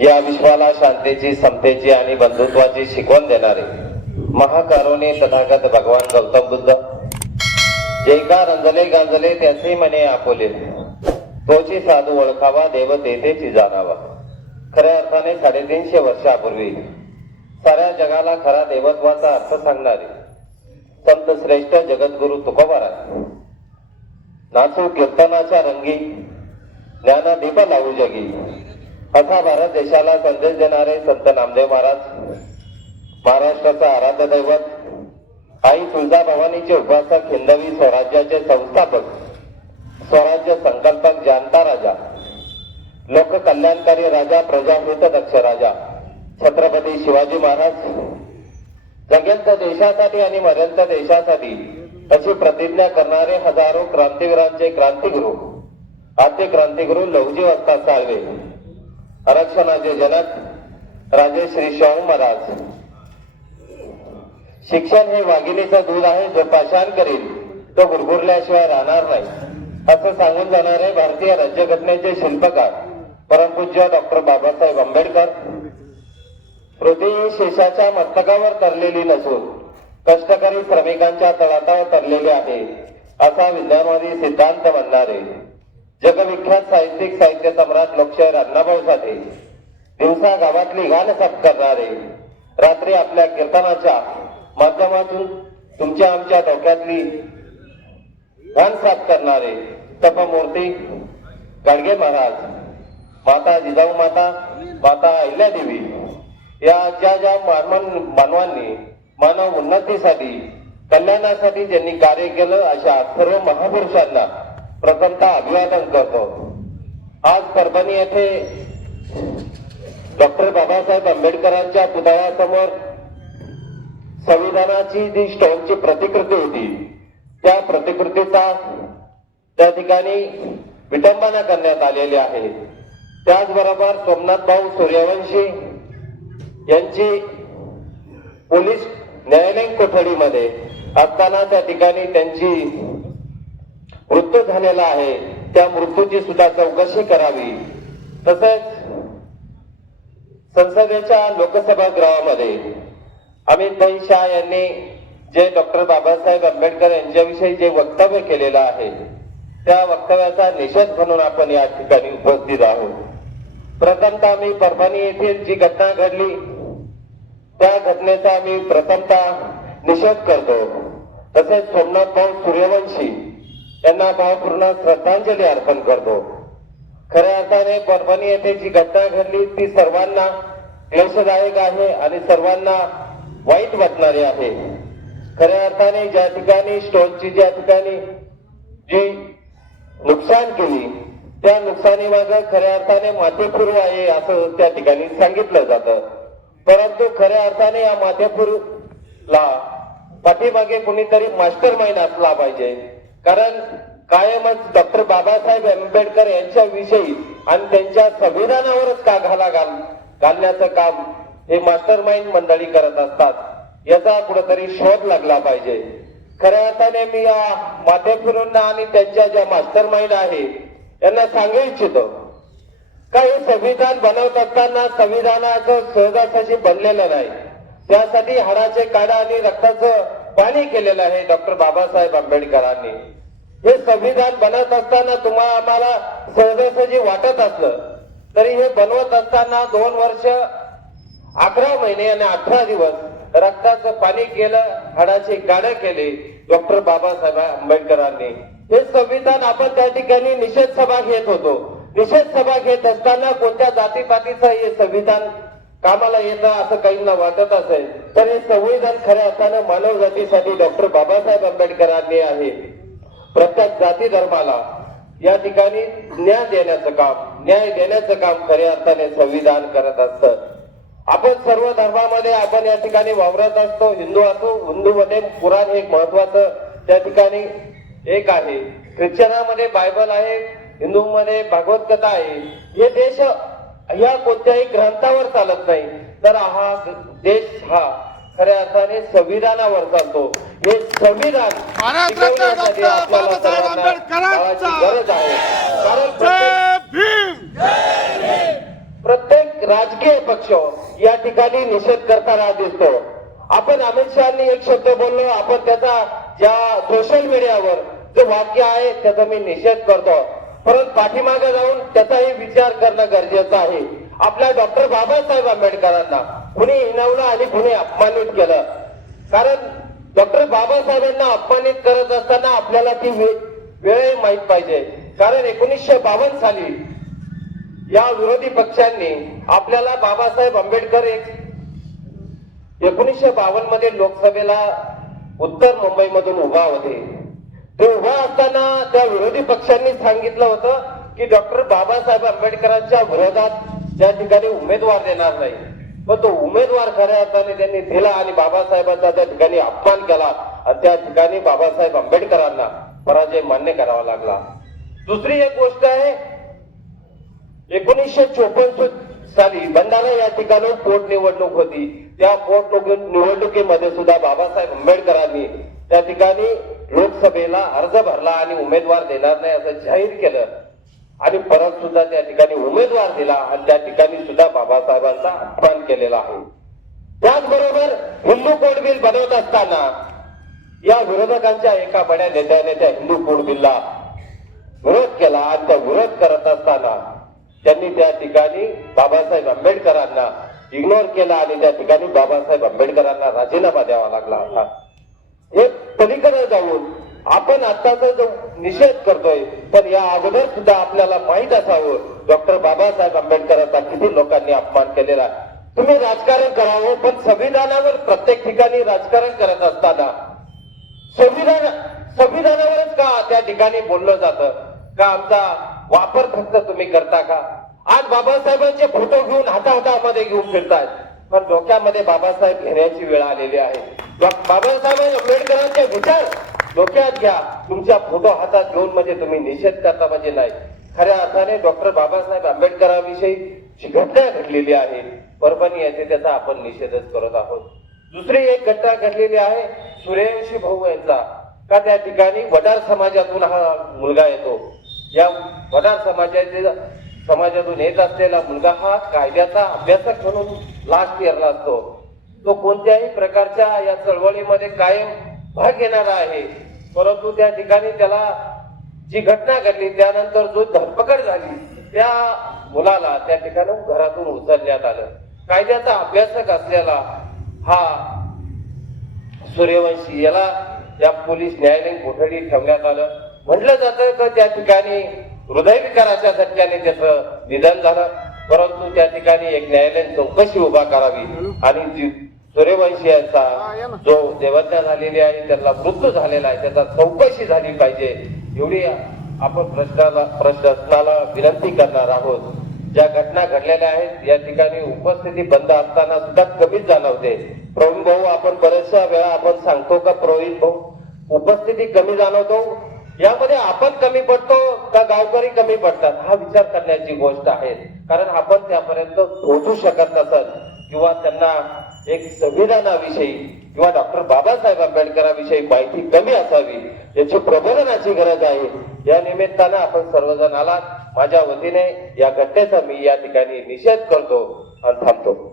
या विश्वाला शांतीची समतेची आणि बंधुत्वाची शिकवण देणारे महाकारुणी तथागत भगवान गौतम बुद्ध. जे का रंजले गांजले त्याचे मने आपोले तोची साधू ओळखावा देव तेथेची जाणावा. खऱ्या अर्थाने साडेतीनशे वर्षापूर्वी साऱ्या जगाला खरा देवत्वाचा अर्थ सांगणारे संत श्रेष्ठ जगद्गुरु तुकोबाराज. नाचू कीर्तनाच्या रंगी ज्ञानदीप लावू जगी. असा भारत देशाला संदेश देणारे संत नामदेव महाराज महाराष्ट्राचा आराध्य दैवत आई तुळजाभवानीचे उपासक हिंदवी स्वराज्याचे संस्थापक स्वराज्य संकल्पक जाणता राजा लोककल्याणकारी राजा प्रजाहित दक्ष राजा छत्रपती शिवाजी महाराज. जगेल तर देशासाठी आणि मरेल तर देशासाठी अशी प्रतिज्ञा करणारे हजारो क्रांतीवीरांचे क्रांतीगुरु आद्य क्रांतिगुरू लवजी वस्ता साळवे. आरक्षणाचे जनक राजे श्री शाहू महाराज. शिक्षण हे वाघिणीचा दूध आहे जो पाषाण करील तो गुरगुरल्याशिवाय राहणार नाही. असं सांगून जाणारे भारतीय राज्यघटनेचे शिल्पकार परमपूज्य डॉक्टर बाबासाहेब आंबेडकर. पृथ्वी ही शेषाच्या मस्तकावर तरलेली नसून कष्टकरी श्रमिकांच्या तळातावर तरलेली आहे असा विज्ञानवादी सिद्धांत म्हणणारे. जगविख्यात साहित्यिक साहित्य सम्राट लोकशाहीर अण्णाभाऊ साठे दिवसा गावातली घाण साफ करणारे. रात्री आपल्या कीर्तनाच्या माध्यमातून तुमच्या आमच्या डोक्यातली घाण साफ करणारे तपमूर्ती गाडगे महाराज. माता जिजाऊ माता माता अहिल्यादेवी या ज्या ज्या मानवां मानवांनी मानव उन्नतीसाठी कल्याणासाठी ज्यांनी कार्य केलं अशा सर्व महापुरुषांना प्रथमतः अभिवादन करतो. आज परभणी येथे डॉक्टर बाबासाहेब आंबेडकरांच्या पुतळ्यासमोर संविधानाची जी स्टोनची प्रतिकृती होती त्या प्रतिकृतीचा त्या ठिकाणी विटंबना करण्यात आलेली आहे. त्याचबरोबर सोमनाथ भाऊ सूर्यवंशी यांची पोलीस न्यायालयीन कोठडीमध्ये असताना त्या ठिकाणी त्यांची मृत्यू झालेला आहे त्या मृत्यूची सुद्धा चौकशी करावी. तसेच संसदेच्या लोकसभा गृहामध्ये अमित भाई शाह यांनी जे डॉक्टर बाबासाहेब आंबेडकर यांच्याविषयी जे वक्तव्य केलेलं आहे त्या वक्तव्याचा निषेध म्हणून आपण या ठिकाणी उपस्थित आहोत. प्रथमतः मी परभणी येथील जी घटना घडली त्या घटनेचा मी प्रथमतः निषेध करतो. तसेच सोमनाथ भाऊ सूर्यवंशी त्यांना भावपूर्ण श्रद्धांजली अर्पण करतो. खऱ्या अर्थाने परभणी येथे जी घटना घडली ती सर्वांना क्लेशदायक आहे आणि सर्वांना वाईट वाटणारी आहे. खऱ्या अर्थाने ज्या ठिकाणी स्टोनची ज्या ठिकाणी जी नुकसान केली त्या नुकसानी मागे खऱ्या अर्थाने माथेपूर्व आहे असं त्या ठिकाणी सांगितलं जातं. परंतु खऱ्या अर्थाने या माथेपूरला पाठीमागे कुणीतरी मास्टर माइंड असला पाहिजे. कारण कायमच डॉक्टर बाबासाहेब आंबेडकर यांच्याविषयी आणि त्यांच्या संविधानावरच का घाला घाल घालण्याचं काम हे मास्टर माइंड मंडळी करत असतात. याचा कुठेतरी शोध लागला पाहिजे. खऱ्या अर्थाने मी या माथे आणि त्यांच्या ज्या मास्टर माइंड आहे यांना सांगू इच्छितो. का हे संविधान बनवत असताना संविधानाचं सहजासहजी बनलेलं नाही. त्यासाठी हाडाचे काढा आणि रक्ताचं पाणी केलेलं आहे डॉक्टर बाबासाहेब आंबेडकरांनी. हे संविधान बनत असताना तुम्हाला आम्हाला सहजासहजी वाटत असलं तरी हे बनवत असताना दोन वर्ष अकरा महिने आणि अठरा दिवस रक्ताचं पाणी केलं हाडाचे गाडे केले डॉक्टर बाबासाहेब आंबेडकरांनी. हे संविधान आपण त्या ठिकाणी निषेध सभा घेत होतो. निषेध सभा घेत असताना कोणत्या जातीपातीचं हे संविधान कामाला येतं असं काहींना वाटत असेल तर हे संविधान खऱ्या अर्थानं मानव जातीसाठी डॉक्टर बाबासाहेब आंबेडकरांनी आहे. प्रत्येक जाती धर्माला या ठिकाणी न्याय देण्याचं काम न्याय देण्याचं काम खऱ्या अर्थाने संविधान करत असतं. आपण सर्व धर्मामध्ये आपण या ठिकाणी वावरत असतो हिंदू असो हिंदूमध्ये पुराण एक महत्वाचं त्या ठिकाणी एक आहे. ख्रिश्चनामध्ये बायबल आहे हिंदूमध्ये भागवत कथा आहे. हे देश या कोणत्याही ग्रंथावर चालत नाही. तर हा देश हा खऱ्या अर्थाने संविधानावर चालतो. हे संविधान टिकवण्यासाठी आपल्याला सर्वांना काळाची गरज आहे. कारण प्रत्येक राजकीय पक्ष या ठिकाणी निषेध करताना दिसतो. आपण अमित शहानी एक शब्द बोललो आपण त्याचा ज्या सोशल मीडियावर जो वाक्य आहे त्याचा मी निषेध करतो. परंतु पाठीमागे जाऊन त्याचाही विचार करणं गरजेचं आहे. आपल्या डॉक्टर बाबासाहेब आंबेडकरांना कुणी हिनवलं आणि कुणी अपमानित केलं. कारण डॉक्टर बाबासाहेबांना अपमानित करत असताना आपल्याला ती वेळ वेळही माहीत पाहिजे. कारण एकोणीसशे बावन्न साली या विरोधी पक्षांनी आपल्याला बाबासाहेब आंबेडकर एक एकोणीसशे बावन्नमध्ये लोकसभेला उत्तर मुंबईमधून उभा होते. तेव्हा उभा असताना त्या विरोधी पक्षांनी सांगितलं होतं की डॉक्टर बाबासाहेब आंबेडकरांच्या विरोधात त्या ठिकाणी उमेदवार देणार नाही पण तो उमेदवार खऱ्या अर्थाने त्यांनी दिला आणि बाबासाहेबांचा त्या ठिकाणी अपमान केला आणि त्या ठिकाणी बाबासाहेब आंबेडकरांना पराजय मान्य करावा लागला. दुसरी एक गोष्ट आहे एकोणीसशे चोपन्न साली बंधारा या ठिकाणी पोटनिवडणूक होती. त्या पोटनिवडणूक निवडणुकीमध्ये सुद्धा बाबासाहेब आंबेडकरांनी त्या ठिकाणी लोकसभेला अर्ज भरला आणि उमेदवार देणार नाही असं जाहीर केलं. आणि परत सुद्धा त्या ठिकाणी उमेदवार दिला आणि त्या ठिकाणी सुद्धा बाबासाहेबांचा अपमान केलेला आहे. त्याचबरोबर हिंदू कोड बिल बनवत असताना या विरोधकांच्या एका बड्या नेत्याने त्या हिंदू कोड बिलला विरोध केला आणि त्या विरोध करत असताना त्यांनी त्या ठिकाणी बाबासाहेब आंबेडकरांना इग्नोर केला आणि त्या ठिकाणी बाबासाहेब आंबेडकरांना राजीनामा द्यावा लागला होता. पलीकडे जाऊन आपण आताचा जो निषेध करतोय पण या अगोदर सुद्धा आपल्याला माहीत असावं. डॉक्टर बाबासाहेब आंबेडकरांचा किती लोकांनी अपमान केलेला. तुम्ही राजकारण करावं हो, पण संविधानावर प्रत्येक ठिकाणी राजकारण करत असताना संविधान संविधानावरच का त्या ठिकाणी बोललं जातं? का आमचा वापर फक्त तुम्ही करता का? आज बाबासाहेबांचे फोटो घेऊन हाताहातामध्ये घेऊन फिरतायत. पण डोक्यामध्ये बाबासाहेब घेण्याची वेळ आलेली आहे. बाबासाहेब आंबेडकरांचे विचार डोक्यात घ्या. तुमच्या फोटो हातात घेऊन म्हणजे तुम्ही निषेध करता म्हणजे नाही. खऱ्या अर्थाने डॉक्टर बाबासाहेब आंबेडकरांविषयी जी घटना घडलेली आहे. परभणी येथे त्याचा आपण निषेधच करत आहोत. दुसरी एक घटना घडलेली आहे सूर्यवंशी भाऊ यांचा. का त्या ठिकाणी वडार समाजातून हा मुलगा येतो. या वडार समाजाचे समाजातून येत असलेला मुलगा हा कायद्याचा अभ्यासक म्हणून लास्ट इयरला असतो. तो कोणत्याही प्रकारच्या या चळवळीमध्ये कायम भाग घेणारा आहे. परंतु त्या ठिकाणी त्याला जी घटना घडली त्यानंतर जो धरपकड झाली त्या मुलाला त्या ठिकाणी घरातून उचलण्यात आलं. कायद्याचा अभ्यासक असलेला हा सूर्यवंशी याला या पोलीस न्यायालयीन कोठडी ठेवण्यात आलं. म्हटलं जातं तर त्या ठिकाणी हृदयविकाराच्या झटक्याने त्याचं निधन झालं. परंतु त्या ठिकाणी एक न्यायालयीन चौकशी उभा करावी. आणि सूर्यवंशी यांचा जो देवज्ञा झालेली आहे त्यांना मृत्यू झालेला आहे त्याचा चौकशी झाली पाहिजे. एवढी आपण प्रश्नाला प्रशासनाला विनंती करणार आहोत. ज्या घटना घडलेल्या आहेत या ठिकाणी उपस्थिती बंद असताना सुद्धा कमीच जाणवते. प्रवीण भाऊ आपण बऱ्याचशा वेळा आपण सांगतो का प्रवीण भाऊ उपस्थिती कमी जाणवतो? यामध्ये आपण कमी पडतो का गावकरी कमी पडतात? हा विचार करण्याची गोष्ट आहे. कारण आपण त्यापर्यंत पोहोचू शकत नसत. किंवा त्यांना एक संविधानाविषयी किंवा डॉक्टर बाबासाहेब आंबेडकरांविषयी माहिती कमी असावी याची प्रबोधनाची गरज आहे. या निमित्तानं आपण सर्वजण आलात. माझ्या वतीने या घटनेचा मी या ठिकाणी निषेध करतो आणि थांबतो.